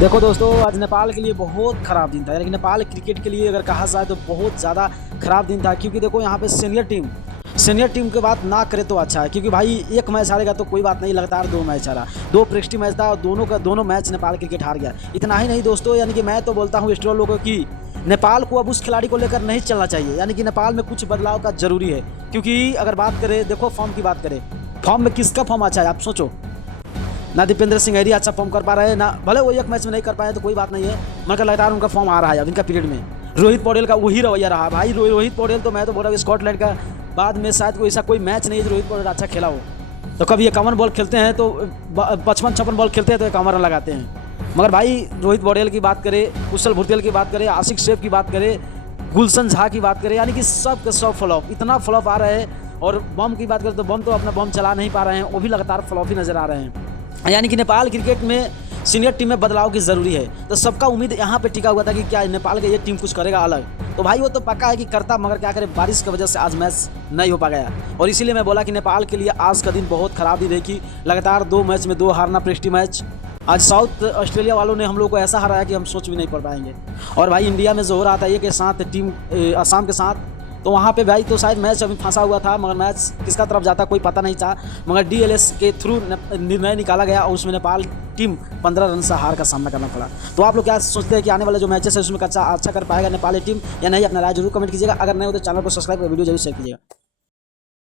देखो दोस्तों, आज नेपाल के लिए बहुत ख़राब दिन था। यानी कि नेपाल क्रिकेट के लिए अगर कहा जाए तो बहुत ज़्यादा ख़राब दिन था, क्योंकि देखो यहाँ पे सीनियर टीम के बात ना करे तो अच्छा है। क्योंकि भाई एक मैच हारेगा तो कोई बात नहीं, लगातार 2 मैच हारा, 2 प्रेस्टी मैच था और दोनों मैच नेपाल क्रिकेट हार गया। इतना ही नहीं दोस्तों, यानी कि मैं तो बोलता हूँ स्ट्रोल लोगों की नेपाल को अब उस खिलाड़ी को लेकर नहीं चलना चाहिए। यानी कि नेपाल में कुछ बदलाव का ज़रूरी है। क्योंकि अगर बात करें, देखो फॉर्म की बात करें, फॉर्म में किसका फॉर्म अच्छा है आप सोचो। ना दीपेंद्र सिंह ऐरी अच्छा फॉर्म कर पा रहे हैं, ना भले वो एक मैच में नहीं कर पाए तो कोई बात नहीं है, मगर लगातार उनका फॉर्म आ रहा है अब इनका पीरियड में। रोहित पौडेल का वही रवैया रहा भाई। रोहित पौडेल तो मैं तो बोल रहा हूँ स्कॉटलैंड का बाद में शायद कोई ऐसा कोई मैच नहीं है जो रोहित पौडेल अच्छा खेला हो। तो कभी 51 बॉल खेलते हैं तो 55-56 बॉल खेलते हैं तो 51 रन लगाते हैं। मगर भाई रोहित पौडेल की बात करें, कुशल भुर्तेल की बात करें, आशिक शेख की बात करें, गुलशन झा की बात करें, यानी कि सब के सब फ्लॉप, इतना फ्लॉप आ रहे हैं। और बम की बात करें तो बम तो अपना बम चला नहीं पा रहे हैं, वो भी लगातार फ्लॉप ही नजर आ रहे हैं। यानी कि नेपाल क्रिकेट में सीनियर टीम में बदलाव की ज़रूरी है। तो सबका उम्मीद यहाँ पे टिका हुआ था कि क्या नेपाल का ये टीम कुछ करेगा अलग। तो भाई वो तो पक्का है कि करता, मगर क्या करे, बारिश की वजह से आज मैच नहीं हो पा गया। और इसीलिए मैं बोला कि नेपाल के लिए आज का दिन बहुत ख़राब दिन देखी। लगातार 2 मैच में 2 हारना, प्रेस्टी मैच। आज साउथ ऑस्ट्रेलिया वालों ने हम लोग को ऐसा हराया कि हम सोच भी नहीं पड़ पाएंगे। और भाई इंडिया में जो हो रहा था ये के साथ टीम असम के साथ, तो वहाँ पे भाई तो शायद मैच अभी फंसा हुआ था, मगर मैच किसका तरफ जाता कोई पता नहीं था। मगर डीएलएस के थ्रू निर्णय निकाला गया और उसमें नेपाल टीम 15 रन से हार का सामना करना पड़ा। तो आप लोग क्या सोचते हैं कि आने वाले जो मैचेस है उसमें अच्छा कर पाएगा नेपाली टीम या नहीं? अपना राय जरूर कमेंट कीजिएगा। अगर नहीं हो तो चैनल को सब्सक्राइब कर वीडियो जरूर शेयर कीजिएगा।